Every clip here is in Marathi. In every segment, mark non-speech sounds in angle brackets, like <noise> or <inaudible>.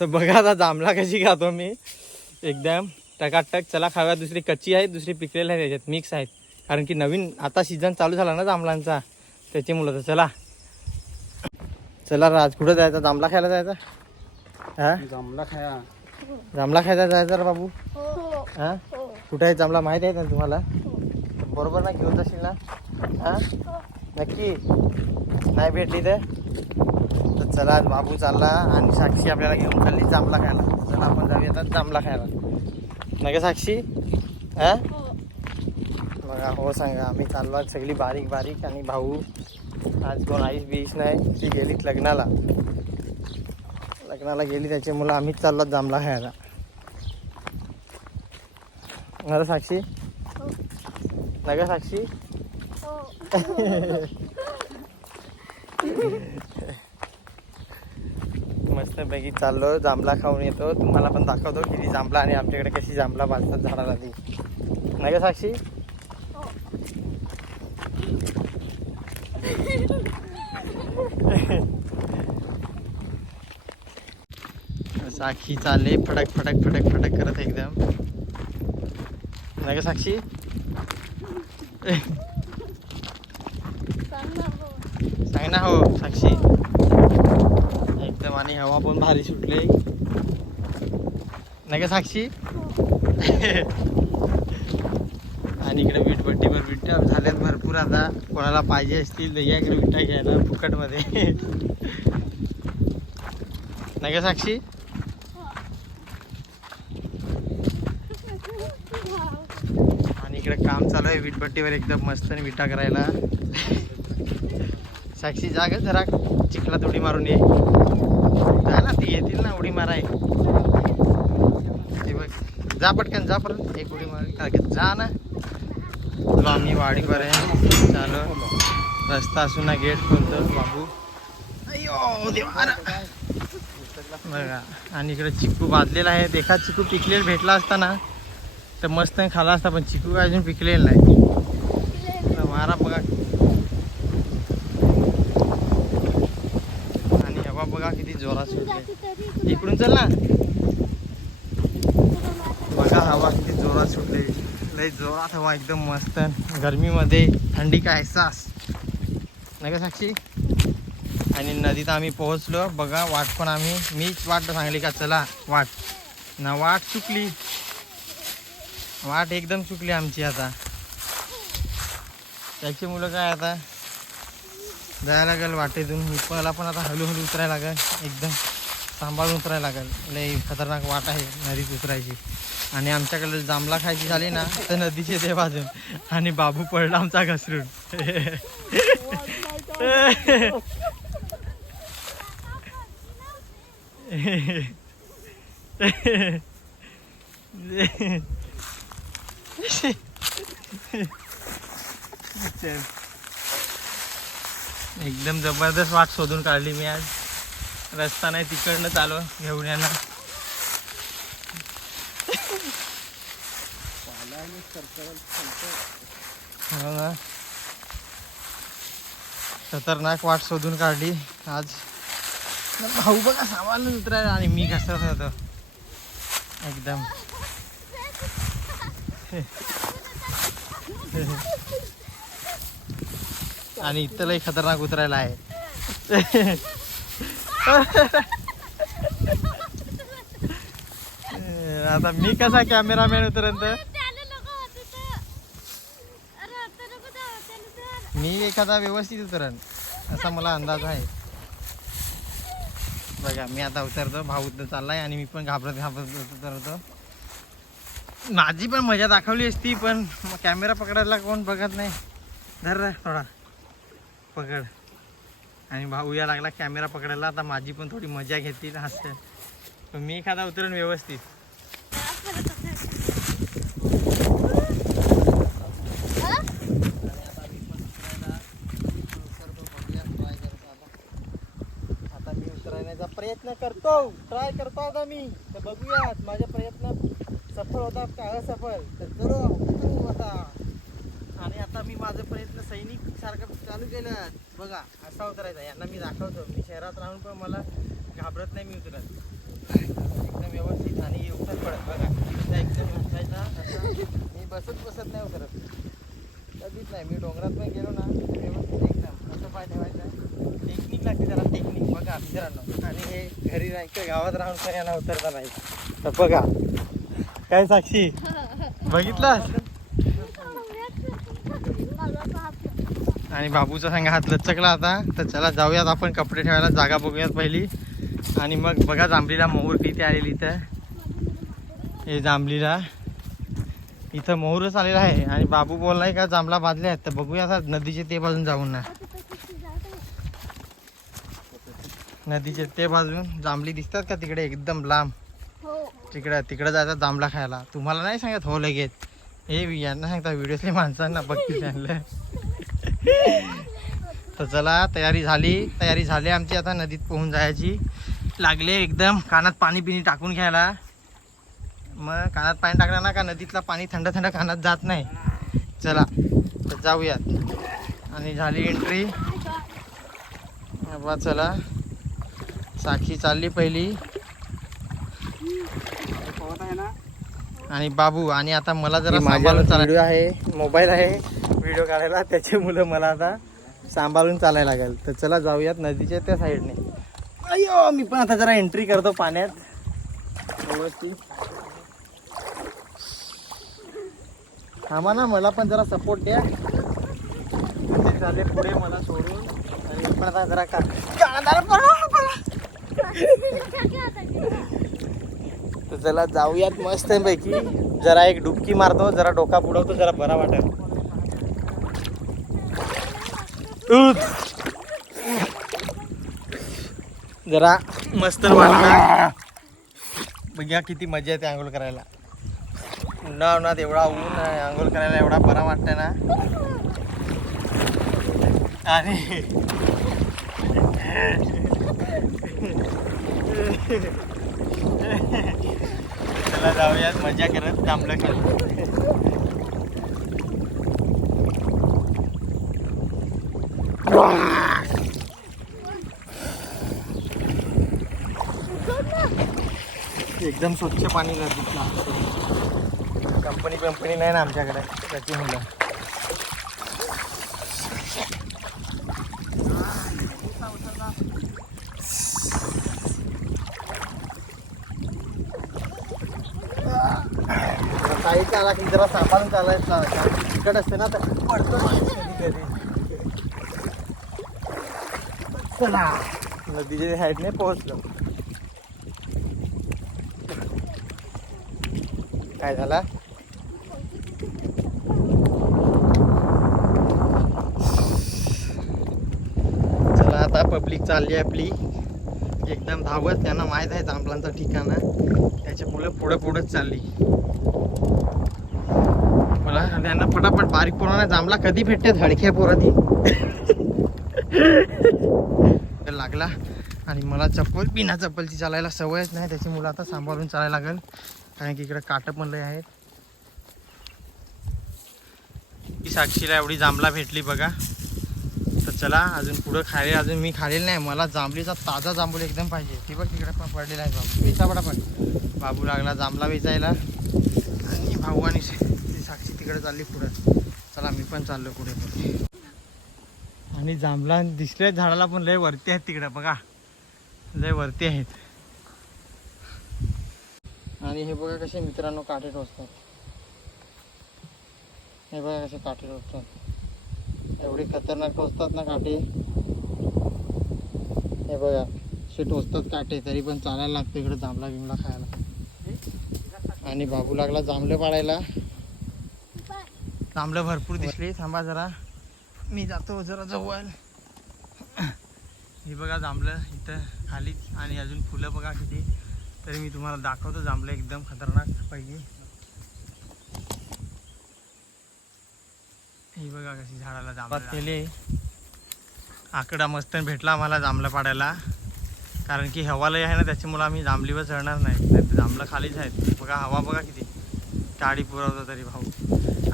तर बघा आता जांभळा कशी खातो मी. एकदम टकाटक. चला खाव्या दुसरी कच्ची आहे दुसरी पिकलेली आहे त्याच्यात. मिक्स आहेत. कारण की नवीन आता सीझन चालू झाला ना जांभळांचा. त्याच्यामुळं तर चला. चला राज कुठं जायचं? जांभळा खायला जायचा? हा? जमला खाया. जांभळा खायला जायचा रे बाबू? हो हा. कुठे आहे जांभळा? माहीत आहे ना तुम्हाला? बरोबर ना घेऊन जाशील ना? हा. नक्की. नाही भेटली तर? तर चला आज बाबू चालला आणि साक्षी आपल्याला घेऊन चालली जांभळा खायला. चला आपण जाऊया जांभळा खायला. नाही का साक्षी? हा? बघा हो सांगा. आम्ही चाललो आज सगळी बारीक बारीक आणि भाऊ आज कोण आईस बीस नाही ती गेलीत लग्नाला. लग्नाला गेली त्याच्यामुळं आम्हीच चाललो जांभळा खायला. अरे साक्षी? नाही का साक्षी? मस्त पैकी चाललो जांभळा खाऊन येतो. तुम्हाला पण दाखवतो किती जांभळा आणि आमच्याकडे कशी जांभळा बांधतात झाडाला ती. नाही का साक्षी? साक्षी चालले फटक फटक फटक फटक करत एकदम. नाही का साक्षी सांग ना हो साक्षी. एकदम आणि हवा पण भारी सुटले. नाही का साक्षी? आणि इकडे वीटभट्टीवर विट्या झाल्यात भरपूर आता. कोणाला पाहिजे असतील तर या इकडे विटा घ्यायला फुकटमध्ये. नाही का साक्षी? आणि इकडे काम चालू आहे वीटभट्टीवर एकदम मस्त आणि विटा करायला. साक्षी जाग जरा चिखलात उडी मारून ये. जा ना ती येतील ना उडी माराय. ते बघ जा पटकन जा परत. एक उडी मार का- जा ना. तुला आम्ही वाडीवर आहे. चालू. रस्ता असून ना गेट खोलतो बाबू अय्यो देवा बघा आणि इकडे चिकू बाजलेला आहे. एखाद चिकू पिकलेला भेटला असता ना तर मस्त खाला असता पण चिकू काय अजून पिकलेला नाही. मारा बघा आणि हवा बघा किती जोरात सुटले इकडून चल ना. बघा हवा किती जोरात सुटले. लय जोरात हवा एकदम मस्त. गरमीमध्ये थंडी का एहसास नाही का साक्षी? आणि नदीत आम्ही पोहोचलो. बघा वाट पण आम्ही मीच वाट सांगली का? चला वाट. ना वाट चुकली वाट एकदम चुकली आमची आता. त्याची मुलं काय आता? जायला लागेल वाटेतून. मला पण आता हळूहळू उतरायला लागेल. एकदम. सांभाळून उतरायला लागेल. लय खतरनाक वाट आहे नदीत उतरायची. आणि आमच्याकडे जांभला खायची झाली ना तर नदीचे ते बाजून आणि बाबू पडला आमचा घसरून. एकदम जबरदस्त वाट शोधून काढली मी आज. रस्ता नाही तिकडनं चालू घेऊन यांना हो ना खतरनाक वाट शोधून काढली आज. भाऊ बघा सामान उतरायला आणि मी घसरत होतो. एकदम. आणि इथं लई खतरनाक उतरायला आहे. <laughs> आता मी कसा कॅमेरामॅन उतरंत मी एखादा व्यवस्थित उतरन. असा मला अंदाज आहे. बघा मी आता उतरतो. भाऊ उतर चाललाय आणि मी पण घाबरत घाबरत उतरतो. माझी पण मजा दाखवली असती पण कॅमेरा पकडायला कोण बघत नाही. धर थोडा. पकड. आणि भाऊ या लागला कॅमेरा पकडायला. आता माझी पण थोडी मजा घेतील हास्य मी एखादा उतरून व्यवस्थित. आता मी उतरण्याचा प्रयत्न करतो. ट्राय करतो आता मी. तर बघूयात. माझा प्रयत्न सफल होतात का? असफल. तर करू आता. आणि आता मी माझं प्रयत्न सैनिक सारखं चालू केलं. बघा असा उतरायचा यांना मी दाखवतो. मी शहरात राहून पण मला घाबरत नाही मी उतरत. एकदम व्यवस्थित आणि उतर पडत. बघा तिथला एकदम उतरायचा मी बसत बसत नाही उतरत. कधीच नाही. मी डोंगरात पण गेलो ना व्यवस्थित एकदम. कसं पाय ठेवायचा? टेक्निक लागते त्याला टेक्निक बघा मित्रांनो. आणि हे घरी राहायचं गावात राहून पण यांना उतरता नाही. तर बघा. काय साक्षी? बघितलं आणि बाबूचा संघ हात लचकला आता. तर चला जाऊयात आपण कपडे ठेवायला जागा बघूयात पहिली. आणि मग बघा जांभलीला मोहूर किती आलेली इथं. हे जांभलीला इथं मोहरच आलेला आहे. आणि बाबू बोललाय का जांभला बाजले आहेत. तर बघूया आता नदीचे ते बाजून जाऊन ना. नदीचे ते बाजून जांभली दिसतात का तिकडे? एकदम लांब. तिकडं तिकडं जायचा जांभला खायला. तुम्हाला नाही सांगत? हो लगेच. हे वि- यांना सांगता व्हिडिओतले माणसांना बघते त्यांना. <laughs> तर चला तयारी झाली. तयारी झाली आमची. आता नदीत पोहून जायची. लागले एकदम. कानात पाणी पिणी टाकून घ्यायला. मग कानात पाणी टाकलं ना का नदीतला पाणी थंड थंड कानात जात नाही. चला तर जाऊयात. आणि झाली एंट्री बा चला. साक्षी चालली पहिली. आणि बाबू आणि आता मला जरा सांभाळून व्हिडिओ आहे मोबाईल आहे व्हिडिओ काढायला. त्याचे मुलं मला आता सांभाळून चालायला लागेल. तर चला जाऊयात नदीच्या त्या साईडने अयो मी पण आता जरा एंट्री करतो पाण्यात. थांबा ना मला पण जरा सपोर्ट द्या. ते झाले पुढे मला सोडून. आणि पण आता जरा का कानाला पडा, पडा. तर चला जाऊयात मस्त पैकी जरा एक डुबकी मारतो जरा डोका बुडवतो जरा बरा वाटेल. जरा मस्त वाटलं. बघा किती मजा येते आंघोळ करायला. उन्हा उन्हात एवढा ऊन आंघोळ करायला एवढा बरा वाटतंय ना. आणि <laughs> चला जाऊयात मजा करत थांबलं करत एकदम स्वच्छ पाणी नदीतला कंपनी कंपनी नाही ना आमच्याकडे त्याची मुलं काही चाला की जरा सांभाळून चालायचं तिकड असते ना तर पडतो. चला. नदीच्या साईडने पोहोचलो. काय झाला? चला आता पब्लिक चालली आहे आपली. एकदम धावत त्यांना माहीत आहे जांभळांचं ठिकाण. त्याच्यामुळे मुलं पुढंच चालली. मला. त्यांना फटाफट बारीक पोरांना जांभला. कधी भेटते धडक्या पोराती लागला. आणि मला चप्पल बिना चप्पलची चालायला सवयच नाही. त्याची मुलं आता सांभाळून चालायला लागेल. कारण की इकडे काटं पण लय आहेत. ती साक्षीला एवढी जांभला भेटली बघा. तर चला अजून पुढं खाले अजून मी खालेलं नाही. मला जांभलीचा ताजा जांभूळ एकदम पाहिजे. ती बघ तिकडे पण पडलेला आहे बाबू वेचा पटापट. बाबू लागला जांभला वेचायला आणि भाऊ आणि तिकडे चालली पुढं. चला मी पण चाललो पुढे पुढे. आणि जांभला दिसले झाडाला पण लय वरती आहेत तिकडे बघा. लय वरती आहेत. आणि हे बघा कसे मित्रांनो काठे टोचतात. हे बघा कसे काठे टोचतात. एवढे खतरनाक टोचतात ना काठे हे बघा असे टोचतात काठे तरी पण चालायला लागतं इकडे जांभला बिमला खायला. आणि बाबू लागला जांभलं पाडायला. जांभलं भरपूर दिसली. थांबा जरा. मी जातो जरा जवळ. हे बघा जांभलं इथं खालीच आणि अजून फुलं बघा किती. तरी मी तुम्हाला दाखवतो जांभलं एकदम खतरनाक पैकी. ही बघा कशी झाडाला जांभळं केले आकडा मस्त भेटला मला जांभलं पाडायला. कारण की हवा लय आहे ना त्याच्यामुळे आम्ही जांभलीवर चढणार नाही. तर जांभलं खालीच आहेत. बघा हवा बघा किती. गाडी पुरवतो तरी भाऊ.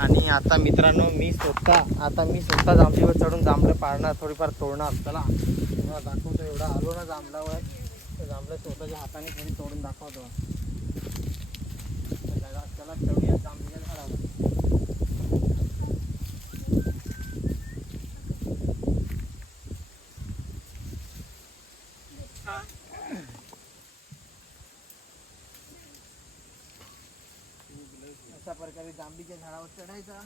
आणि आता मित्रांनो मी स्वतः आता मी स्वतः जांभलीवर चढून जांभळं पाडणार थोडीफार तोडणार. चला तुम्हाला दाखवतो एवढा. आलो ना जांभळावर. तर स्वतःच्या हाताने थोडी तोडून दाखवतो तर चला चला चढूया जांभलीच्या झाडावर जांभळीच्या झाडावर चढायचा.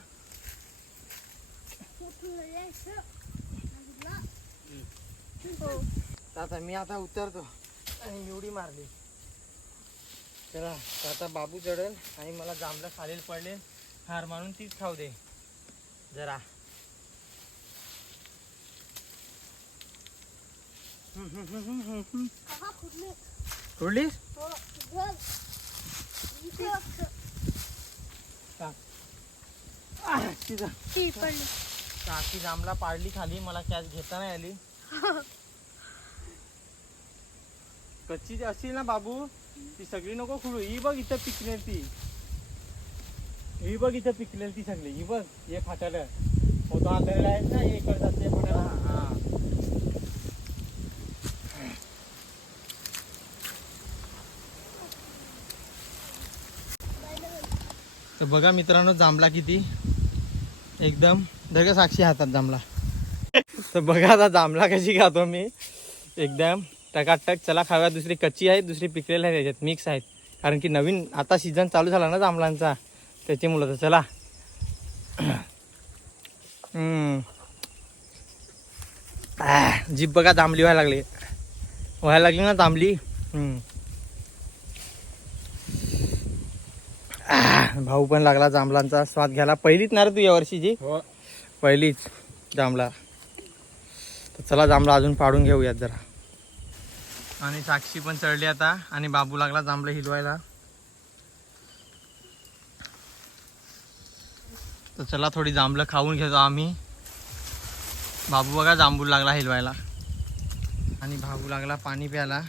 आता मी आता उतरतो. आणि एवढी मारली. चला आता बाबू चढेल आणि मला जांभळं खालील पडले. हार मारून तीच खाऊ दे. जरा. काकी जांभळा पाडली खाली, मला कॅच घेता नाही आली. कच्ची जी ना बाबू, ती सगळी नको खुडू. ही बघ इथं पिकलेल ती. ही बघ इथं पिकलेल ती सगळी. ही बघ हे फाटायला फ़ोटो आलेला आहे ना हे करतात ते तर बघा मित्रांनो जांभला किती? एकदम धग साक्षी हातात जांभला तर बघा आता जांभला कशी खातो मी. एकदम टकाटक. चला खाव्या दुसरी कच्ची आहे दुसरी पिकलेली आहे त्याच्यात. मिक्स आहेत. कारण की नवीन आता सीझन चालू झाला ना जांभळांचा. त्याच्यामुळं तर चला. जीभ बघा जांभली व्हायला लागली. व्हायला लागली ना जांभली हम्म. आह, भाऊ पण लागला जांभळांचा स्वाद घ्यायला. पहिलीच ना रे तू या वर्षीची हो. पहिलीच जांभळा. तर चला जांभळा अजून पाडून घेऊयात जरा. आणि साक्षी पण चढली आता आणि बाबू लागला जांभळं हिलवायला. तर चला थोडी जांभळं खाऊन घेतो आम्ही. बाबू बघा जांभूळ लागला हिलवायला. आणि भाऊ लागला पाणी प्यायला.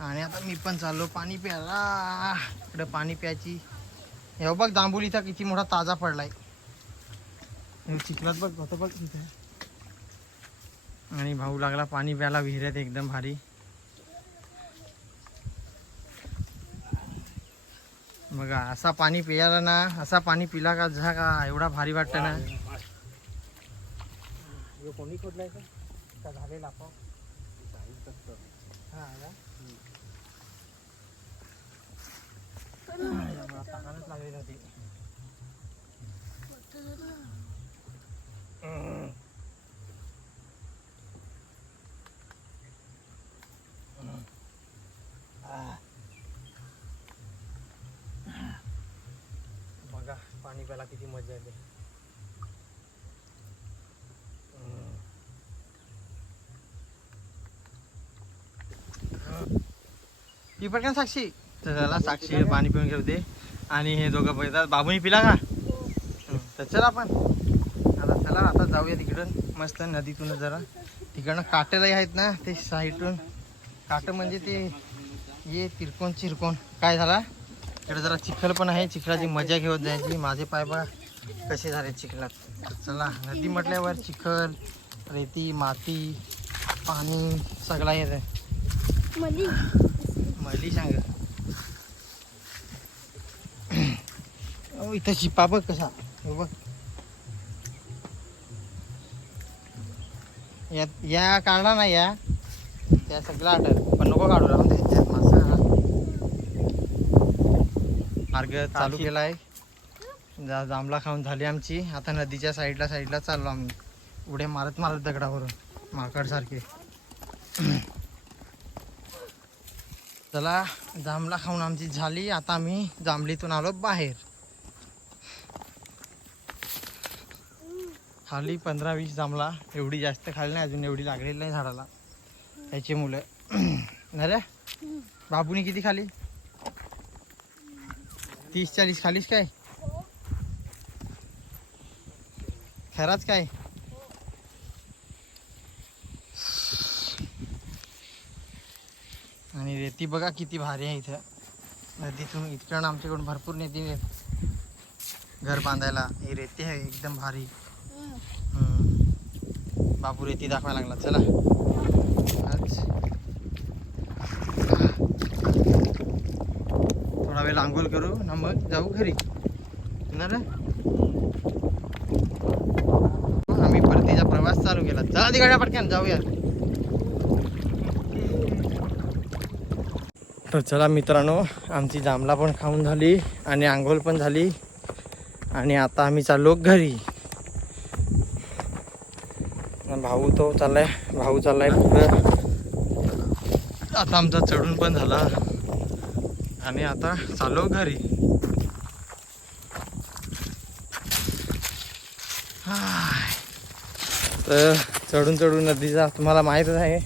आणि आता मी पण चाललो पाणी प्यायला. इकडे पाणी प्यायची. हे बघ जांभूळ इथं किती मोठा ताजा पडलाय. चिखलात बघ होतं बघ इथे. आणि भाऊ लागला पाणी प्यायला विहिऱ्यात एकदम भारी. बघा असा पाणी प्यायला ना असा पाणी पिला का झा का एवढा भारी वाटतं ना. कोणी खोदलाय का? हा का? यामुळं ताकानंच बघा पाणी प्यायला किती मजा येते. ही पटकन साक्षी. चला साक्षी पाणी पिऊन घेऊ दे. आणि हे दोघं बघतात बाबूनी पिला का? तर चला आपण आता चला आता जाऊया तिकडून. मस्त नदीतून जरा. तिकडनं काटेलाही आहेत ना ते साईडून. काट म्हणजे ते ये तिरकोण चिरकोण. काय झाला? इकडे जरा चिखल पण आहे. चिखलाची मजा घेत जायची. माझे पाय बघा कसे झाले चिखलात. चला नदी म्हटल्यावर चिखल रेती माती पाणी सगळा येत आहे मली सांग. अहो, इथं शिपा बघ कसा. हे बघ. या या काढला ना या. त्या सगळं आटल पण नको काढू राहून दे. त्यात मासा मार्ग चालू केला आहे. जा जांभळा खाऊन झाली आमची. आता नदीच्या साईडला साईडला चाललो आम्ही. उड्या मारत मारत दगडावरून. माकड सारखे चला जांभळा खाऊन आमची झाली. आता आम्ही जांभळीतून आलो बाहेर. खाली पंधरा वीस जांभळा एवढी जास्त खाली नाही अजून एवढी लागलेली नाही झाडाला. त्याची मुलं. ना रे बाबूनी किती खाली? तीस चाळीस खालीस काय? खराच काय? आणि रेती बघा किती भारी आहे इथं. नदीतून इतकं आमच्याकडून भरपूर नेती घर बांधायला. ही रेती आहे एकदम भारी. बापू रेती दाखवायला लागला. चला. आज थोडा वेळ आंघोळ करू. ना मग जाऊ घरी. ना आम्ही परतीचा प्रवास चालू केला. चला तिकडे पटकन जाऊया. तर चला मित्रांनो आमची जांभळा पण खाऊन झाली आणि आंघोळ पण झाली. आणि आता आम्ही चाललो घरी आणि भाऊ तो चाललाय भाऊ चाललाय पुढं. आता आमचा चढून पण झाला. आणि आता चाललो घरी. तर चढून चढून नदीचा तुम्हाला माहीतच आहे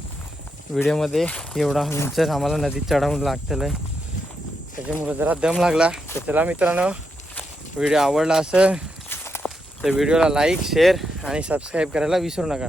व्हिडिओमध्ये एवढा उंच आम्हाला नदीत चढावून लागतेलं आहे त्याच्यामुळे जरा दम लागला. तर चला मित्रांनो व्हिडिओ आवडला असं तर व्हिडिओला लाईक शेअर आणि सबस्क्राईब करायला विसरू नका.